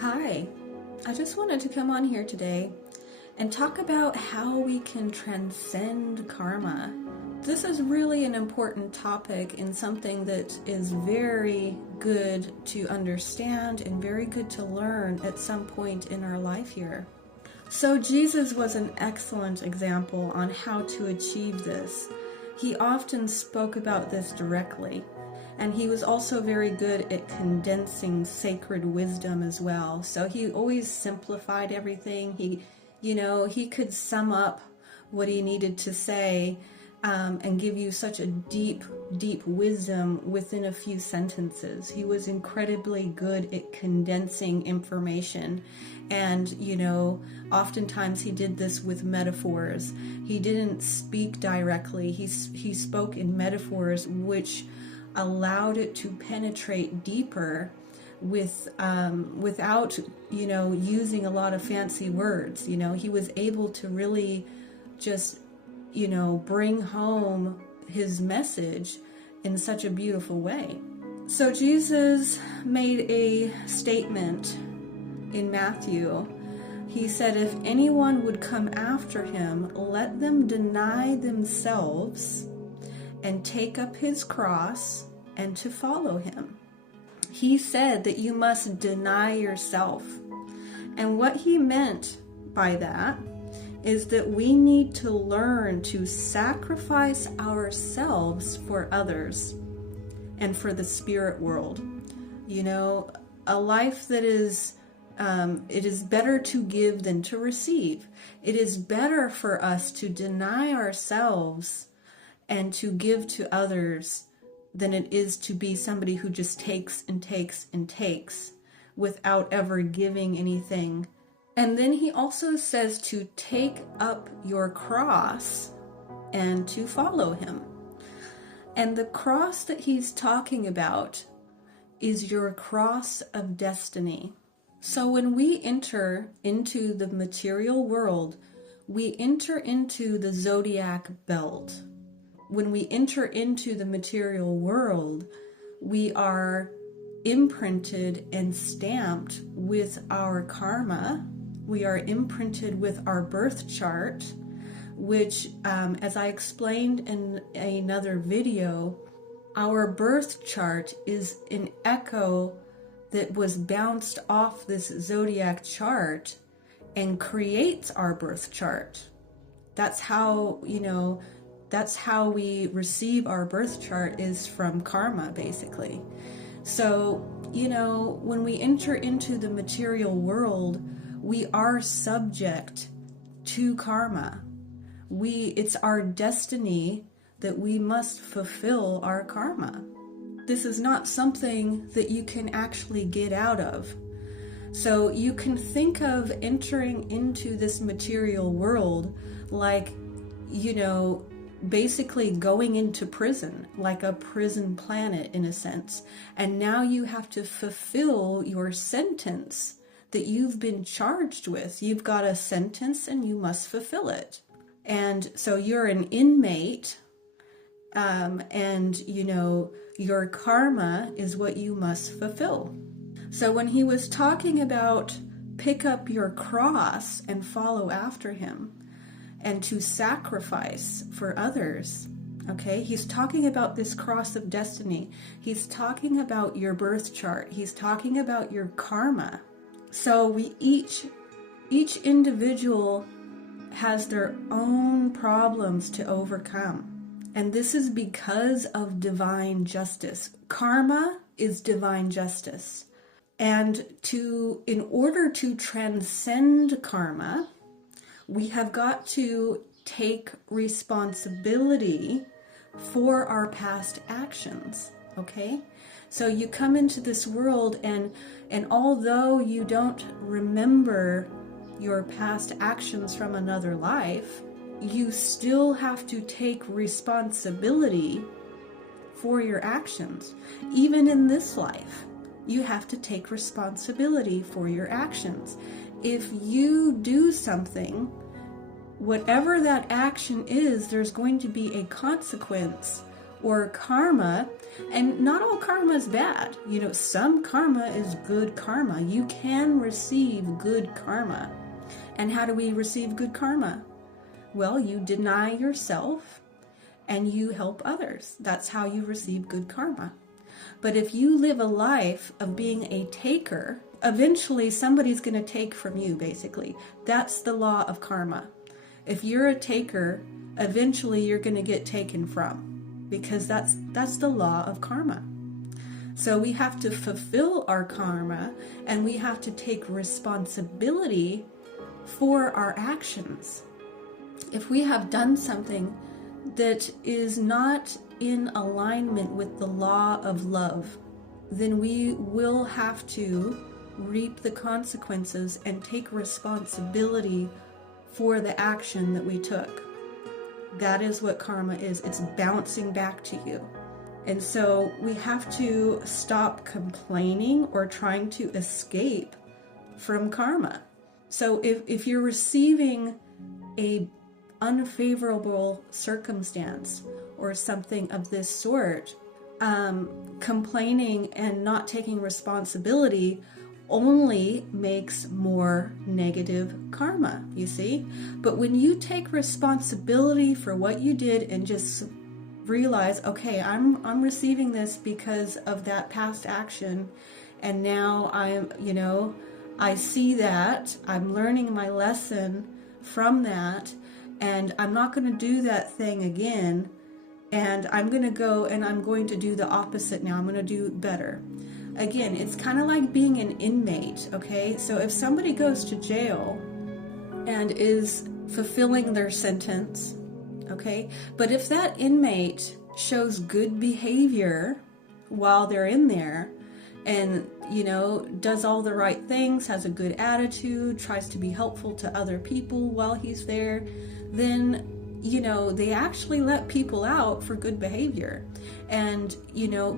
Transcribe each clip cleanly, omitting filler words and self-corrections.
Hi, I just wanted to come on here today and talk about how we can transcend karma. This is really an important topic and something that is very good to understand and very good to learn at some point in our life here. So Jesus was an excellent example on how to achieve this. He often spoke about this directly. And he was also very good at condensing sacred wisdom as well. So he always simplified everything. He could sum up what he needed to say and give you such a deep, deep wisdom within a few sentences. He was incredibly good at condensing information. And, oftentimes he did this with metaphors. He didn't speak directly. He spoke in metaphors, which allowed it to penetrate deeper without using a lot of fancy words. He was able to really just bring home his message in such a beautiful way. So Jesus made a statement in Matthew. He said, if anyone would come after him, let them deny themselves and take up his cross and to follow him. He said that you must deny yourself. And what he meant by that is that we need to learn to sacrifice ourselves for others and for the spirit world. A life that is, it is better to give than to receive. It is better for us to deny ourselves and to give to others than it is to be somebody who just takes and takes and takes without ever giving anything. And then he also says to take up your cross and to follow him. And the cross that he's talking about is your cross of destiny. So when we enter into the material world, we enter into the zodiac belt. When we enter into the material world, we are imprinted and stamped with our karma. We are imprinted with our birth chart, which, as I explained in another video, our birth chart is an echo that was bounced off this zodiac chart and creates our birth chart. That's how we receive our birth chart, is from karma, basically. So, when we enter into the material world, we are subject to karma. It's our destiny that we must fulfill our karma. This is not something that you can actually get out of. So you can think of entering into this material world like, basically going into prison, like a prison planet in a sense. And now you have to fulfill your sentence that you've been charged with. You've got a sentence and you must fulfill it. And so you're an inmate, and your karma is what you must fulfill. So when he was talking about pick up your cross and follow after him, and to sacrifice for others, okay? He's talking about this cross of destiny. He's talking about your birth chart. He's talking about your karma. So we each individual has their own problems to overcome. And this is because of divine justice. Karma is divine justice. And in order to transcend karma, we have got to take responsibility for our past actions, okay? So you come into this world and although you don't remember your past actions from another life, you still have to take responsibility for your actions. Even in this life, you have to take responsibility for your actions. If you do something, whatever that action is, there's going to be a consequence or karma. And not all karma is bad. Some karma is good karma. You can receive good karma. And how do we receive good karma? Well, you deny yourself and you help others. That's how you receive good karma. But if you live a life of being a taker, eventually somebody's going to take from you, basically. That's the law of karma. If you're a taker, eventually you're going to get taken from, because that's the law of karma. So we have to fulfill our karma, and we have to take responsibility for our actions. If we have done something that is not in alignment with the law of love, then we will have to reap the consequences and take responsibility for the action that we took. That is what karma is. It's bouncing back to you. And so we have to stop complaining or trying to escape from karma. So if you're receiving a unfavorable circumstance or something of this sort, complaining and not taking responsibility only makes more negative karma, you see? But when you take responsibility for what you did and just realize, okay, I'm receiving this because of that past action, and now I see that, I'm learning my lesson from that, and I'm not going to do that thing again, and I'm going to go and I'm going to do the opposite now. I'm going to do better. Again, it's kind of like being an inmate, okay? So if somebody goes to jail and is fulfilling their sentence, okay? But if that inmate shows good behavior while they're in there and, does all the right things, has a good attitude, tries to be helpful to other people while he's there, then they actually let people out for good behavior. And,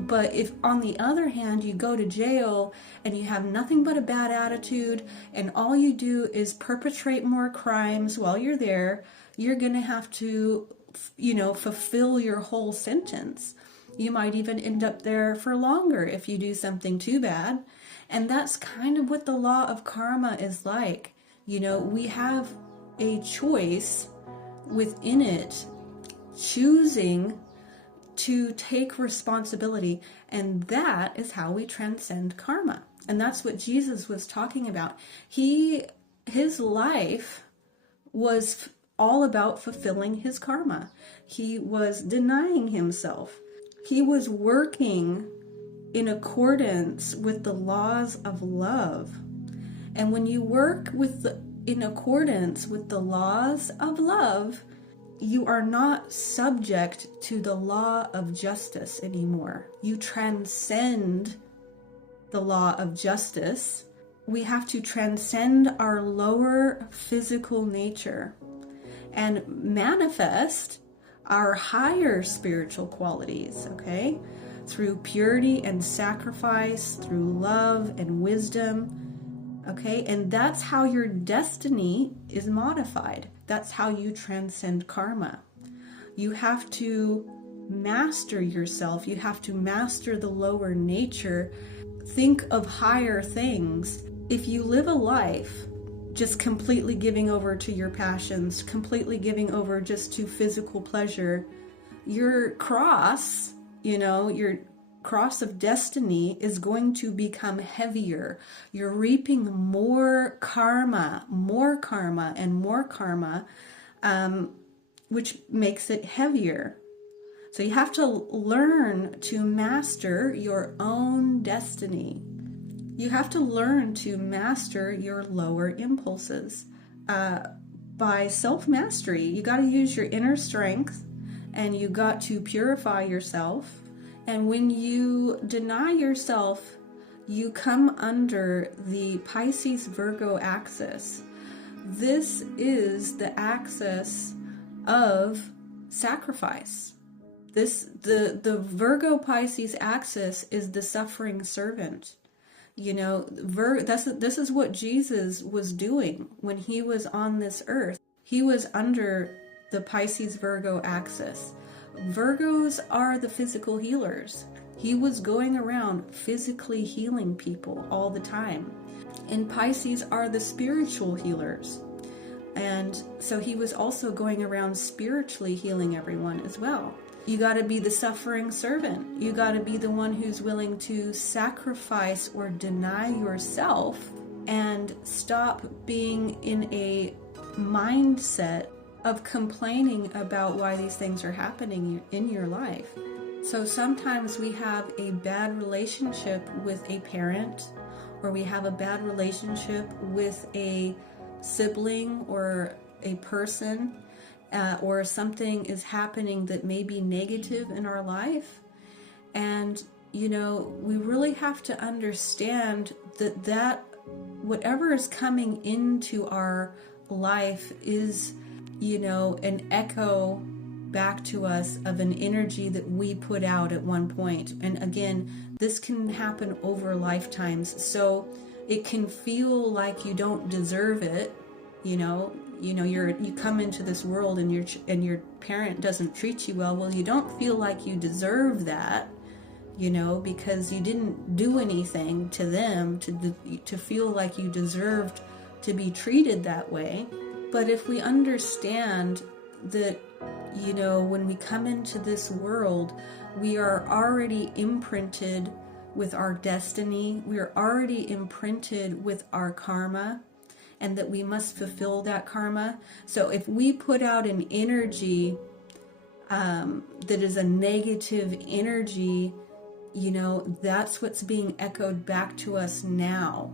but if on the other hand, you go to jail and you have nothing but a bad attitude and all you do is perpetrate more crimes while you're there, you're going to have to, fulfill your whole sentence. You might even end up there for longer if you do something too bad. And that's kind of what the law of karma is like. We have a choice within it, choosing to take responsibility, and that is how we transcend karma. And that's what Jesus was talking about. His life was all about fulfilling his karma. He was denying himself. He was working in accordance with the laws of love. And when you work in accordance with the laws of love, you are not subject to the law of justice anymore. You transcend the law of justice. We have to transcend our lower physical nature and manifest our higher spiritual qualities, okay? Through purity and sacrifice, through love and wisdom. Okay, and that's how your destiny is modified. That's how you transcend karma. You have to master yourself. You have to master the lower nature. Think of higher things. If you live a life just completely giving over to your passions, completely giving over just to physical pleasure, your cross, your cross of destiny is going to become heavier. You're reaping more karma, and more karma, which makes it heavier. So you have to learn to master your own destiny. You have to learn to master your lower impulses by self-mastery. You got to use your inner strength, and you got to purify yourself. And when you deny yourself, you come under the Pisces-Virgo axis. This is the axis of sacrifice. The Virgo-Pisces axis is the suffering servant. This is what Jesus was doing when he was on this earth. He was under the Pisces-Virgo axis, Virgos are the physical healers. He was going around physically healing people all the time. And Pisces are the spiritual healers. And so he was also going around spiritually healing everyone as well. You got to be the suffering servant. You got to be the one who's willing to sacrifice or deny yourself and stop being in a mindset of complaining about why these things are happening in your life. So sometimes we have a bad relationship with a parent, or we have a bad relationship with a sibling or a person, or something is happening that may be negative in our life. And, you know, we really have to understand that whatever is coming into our life is, you know, an echo back to us of an energy that we put out at one point. And again, this can happen over lifetimes. So it can feel like you don't deserve it. You know, you come into this world and your parent doesn't treat you well. Well, you don't feel like you deserve that, you know, because you didn't do anything to them to feel like you deserved to be treated that way. But if we understand that, you know, when we come into this world, we are already imprinted with our destiny. We are already imprinted with our karma, and that we must fulfill that karma. So if we put out an energy that is a negative energy, you know, that's what's being echoed back to us now.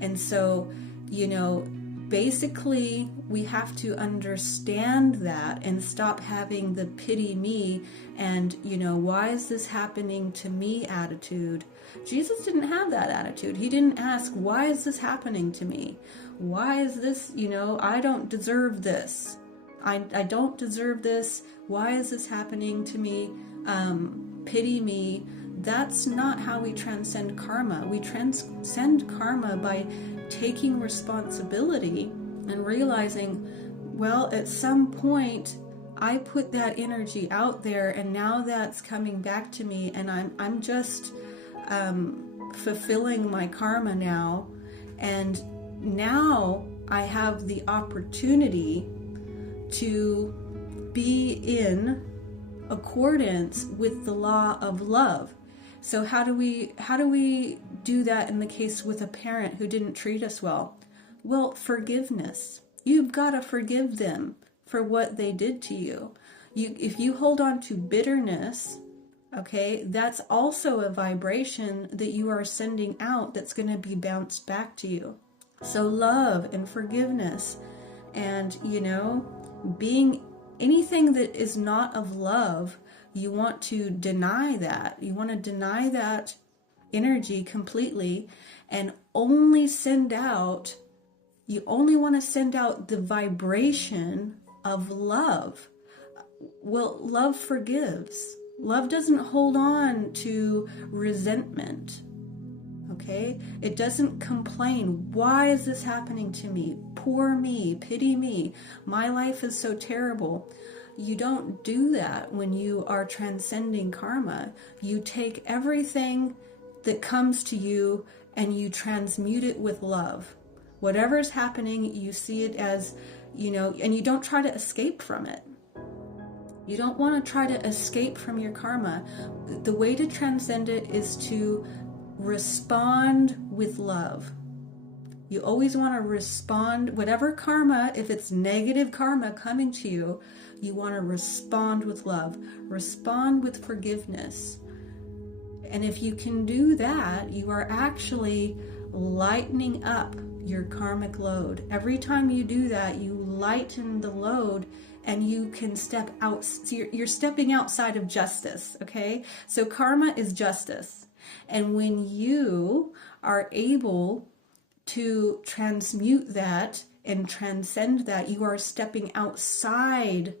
And so, you know, basically we have to understand that and stop having the pity me and, you know, why is this happening to me attitude. Jesus didn't have that attitude. He didn't ask, why is this happening to me? Why is this, you know, I don't deserve this. I don't deserve this. Why is this happening to me? Pity me. That's not how we transcend karma. We transcend karma by taking responsibility and realizing, well, at some point I put that energy out there and now that's coming back to me, and I'm just fulfilling my karma now, and now I have the opportunity to be in accordance with the law of love. So how do we do that in the case with a parent who didn't treat us well? Well, forgiveness. You've got to forgive them for what they did to you. If you hold on to bitterness, okay, that's also a vibration that you are sending out that's going to be bounced back to you. So love and forgiveness, and, you know, being anything that is not of love, you want to deny that. You want to deny that energy completely and only send out, you only want to send out the vibration of love. Well, love forgives. Love doesn't hold on to resentment. Okay? It doesn't complain. Why is this happening to me? Poor me, pity me. My life is so terrible. You don't do that when you are transcending karma. You take everything that comes to you and you transmute it with love. Whatever's happening, you see it as, you know, and you don't try to escape from it. You don't want to try to escape from your karma. The way to transcend it is to respond with love. You always want to respond, whatever karma, if it's negative karma coming to you, you want to respond with love. Respond with forgiveness. And if you can do that, you are actually lightening up your karmic load. Every time you do that, you lighten the load and you can step out. You're stepping outside of justice, okay? So karma is justice. And when you are able to transmute that and transcend that, you are stepping outside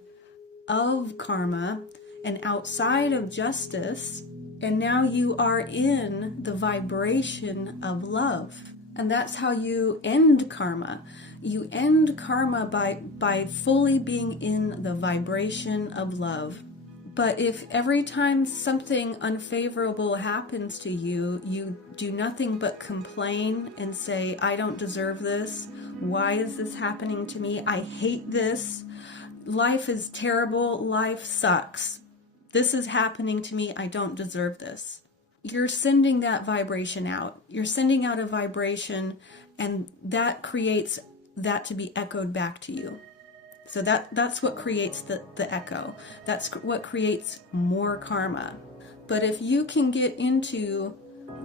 of karma and outside of justice, and now you are in the vibration of love. And that's how you end karma. You end karma by fully being in the vibration of love. But if every time something unfavorable happens to you, you do nothing but complain and say, I don't deserve this. Why is this happening to me? I hate this. Life is terrible. Life sucks. This is happening to me. I don't deserve this. You're sending that vibration out. You're sending out a vibration, and that creates that to be echoed back to you. So that's what creates the echo. That's what creates more karma. But if you can get into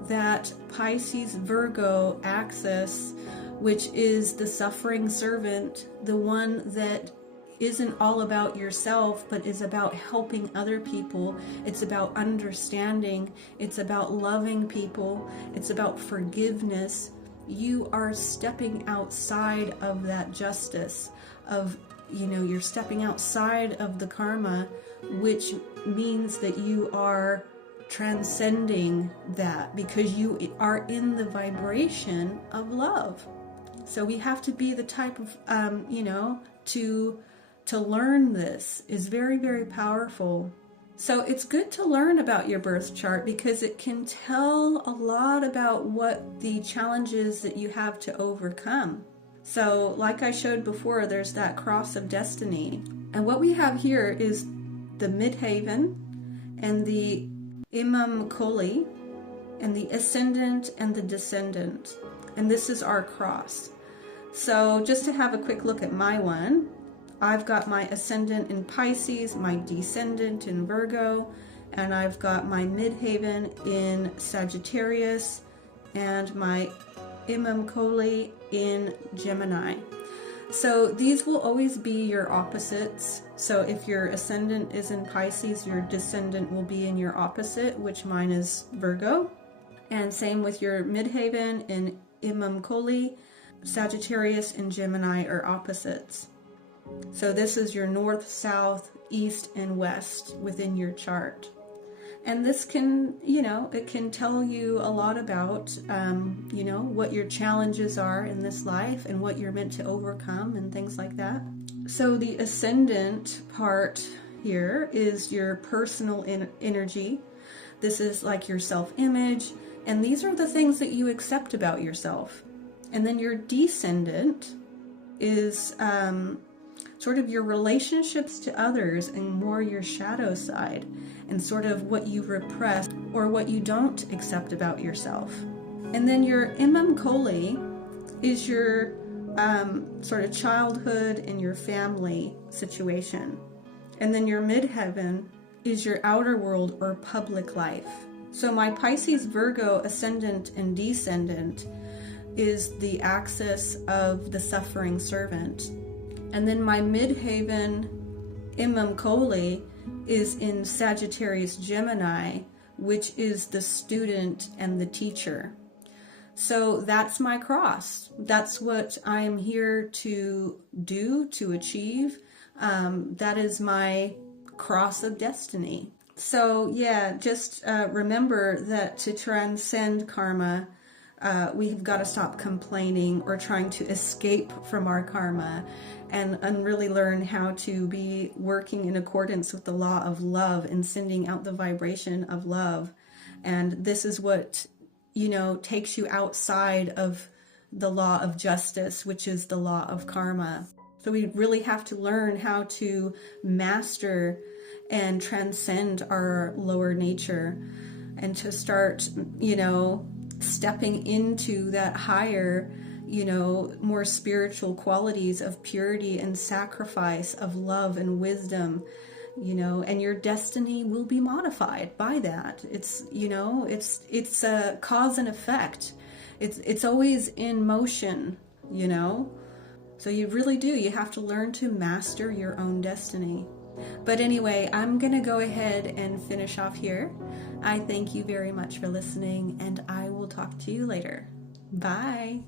that Pisces Virgo axis, which is the suffering servant, the one that isn't all about yourself, but is about helping other people. It's about understanding. It's about loving people. It's about forgiveness. You are stepping outside of that justice of, you're stepping outside of the karma, which means that you are transcending that because you are in the vibration of love. So we have to be the type of, to learn this is very, very powerful. So it's good to learn about your birth chart because it can tell a lot about what the challenges that you have to overcome. So like I showed before, there's that cross of destiny. And what we have here is the midheaven and the imam koli and the ascendant and the descendant. And this is our cross. So just to have a quick look at my one, I've got my ascendant in Pisces, my descendant in Virgo, and I've got my midheaven in Sagittarius and my imam koli in Gemini. So these will always be your opposites. So if your ascendant is in Pisces, your descendant will be in your opposite, which mine is Virgo. And same with your midheaven in imam koli. Sagittarius and Gemini are opposites. So this is your north, south, east, and west within your chart. And this can, it can tell you a lot about, what your challenges are in this life and what you're meant to overcome and things like that. So the ascendant part here is your personal energy. This is like your self-image. And these are the things that you accept about yourself. And then your descendant is sort of your relationships to others and more your shadow side and sort of what you repress or what you don't accept about yourself. And then your imam koli is your sort of childhood and your family situation. And then your midheaven is your outer world or public life. So my Pisces Virgo ascendant and descendant is the axis of the suffering servant. And then my midheaven imam koli is in Sagittarius Gemini, which is the student and the teacher. So that's my cross. That's what I am here to do, to achieve. That is my cross of destiny. So yeah, just remember that to transcend karma, we've got to stop complaining or trying to escape from our karma and really learn how to be working in accordance with the law of love and sending out the vibration of love. And this is what, takes you outside of the law of justice, which is the law of karma. So we really have to learn how to master and transcend our lower nature and to start, stepping into that higher, more spiritual qualities of purity and sacrifice, of love and wisdom, and your destiny will be modified by that. It's, it's a cause and effect. It's always in motion, So you really do. You have to learn to master your own destiny. But anyway, I'm going to go ahead and finish off here. I thank you very much for listening, and I will talk to you later. Bye.